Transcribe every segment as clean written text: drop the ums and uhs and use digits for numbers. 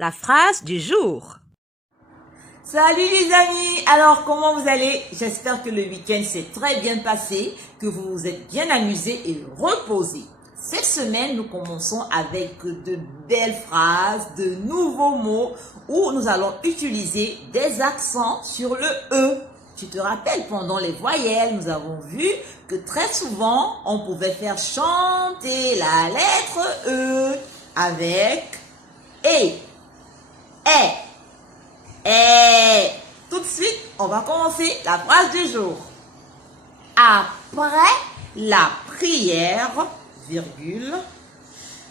La phrase du jour. Salut les amis, alors comment vous allez? J'espère que le week-end s'est très bien passé, que vous vous êtes bien amusés et reposés. Cette semaine, nous commençons avec de belles phrases, de nouveaux mots où nous allons utiliser des accents sur le E. Tu te rappelles, pendant les voyelles, nous avons vu que très souvent, on pouvait faire chanter la lettre E avec E. Et tout de suite, on va commencer la phrase du jour. Après la prière, virgule,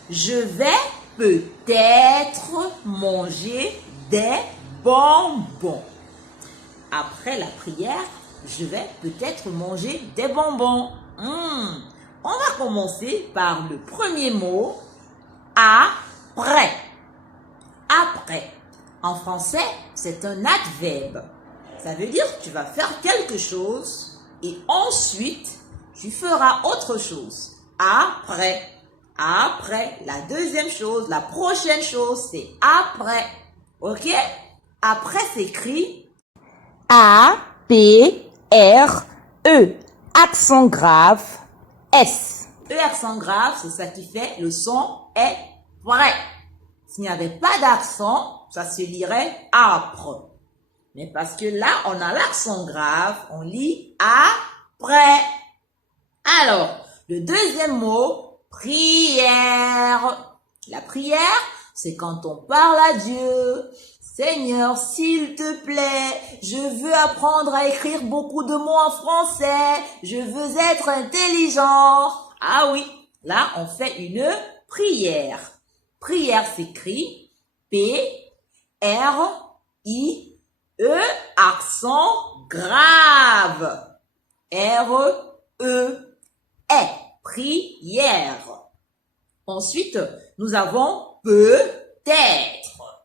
je vais peut-être manger des bonbons. Après la prière, je vais peut-être manger des bonbons. On va commencer par le premier mot, après. Après. En français, c'est un adverbe. Ça veut dire que tu vas faire quelque chose et ensuite, tu feras autre chose. Après. Après. La deuxième chose, la prochaine chose, c'est après. Ok? Après s'écrit A-P-R-E. Accent grave. S. E accent grave, c'est ça qui fait le son est vrai. S'il n'y avait pas d'accent, ça se lirait âpre. Mais parce que là, on a l'accent grave, on lit après. Alors, le deuxième mot, prière. La prière, c'est quand on parle à Dieu. Seigneur, s'il te plaît, je veux apprendre à écrire beaucoup de mots en français. Je veux être intelligent. Ah oui, là, on fait une prière. Prière s'écrit P-R-I-E, accent grave. R-E, prière. Ensuite, nous avons peut-être.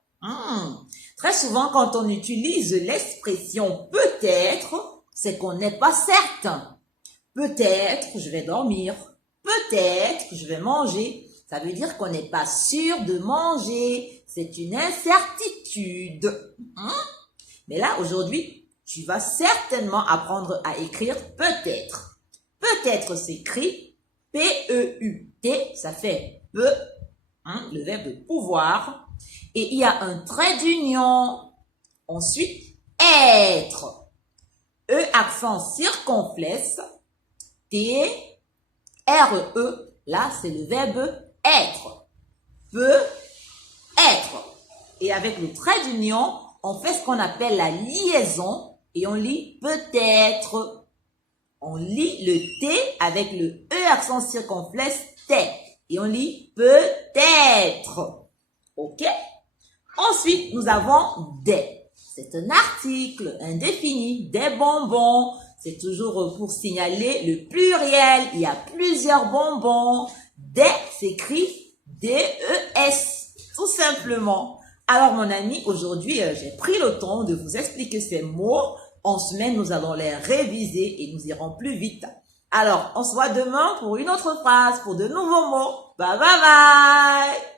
Très souvent, quand on utilise l'expression peut-être, c'est qu'on n'est pas certain. Peut-être que je vais dormir. Peut-être que je vais manger. Ça veut dire qu'on n'est pas sûr de manger. C'est une incertitude. Mais là, aujourd'hui, tu vas certainement apprendre à écrire peut-être. Peut-être s'écrit P-E-U-T, ça fait peu, le verbe de pouvoir. Et il y a un trait d'union. Ensuite, être. E accent circonflexe. T-R-E. Là, c'est le verbe être. Peut être. Et avec le trait d'union, on fait ce qu'on appelle la liaison et on lit peut-être. On lit le T avec le E accent circonflexe T. Et on lit peut-être. OK? Ensuite, nous avons des. C'est un article indéfini, des bonbons. C'est toujours pour signaler le pluriel. Il y a plusieurs bonbons. Des s'écrit D-E-S, tout simplement. Alors, mon ami, aujourd'hui, j'ai pris le temps de vous expliquer ces mots. En semaine, nous allons les réviser et nous irons plus vite. Alors, on se voit demain pour une autre phrase, pour de nouveaux mots. Bye, bye, bye!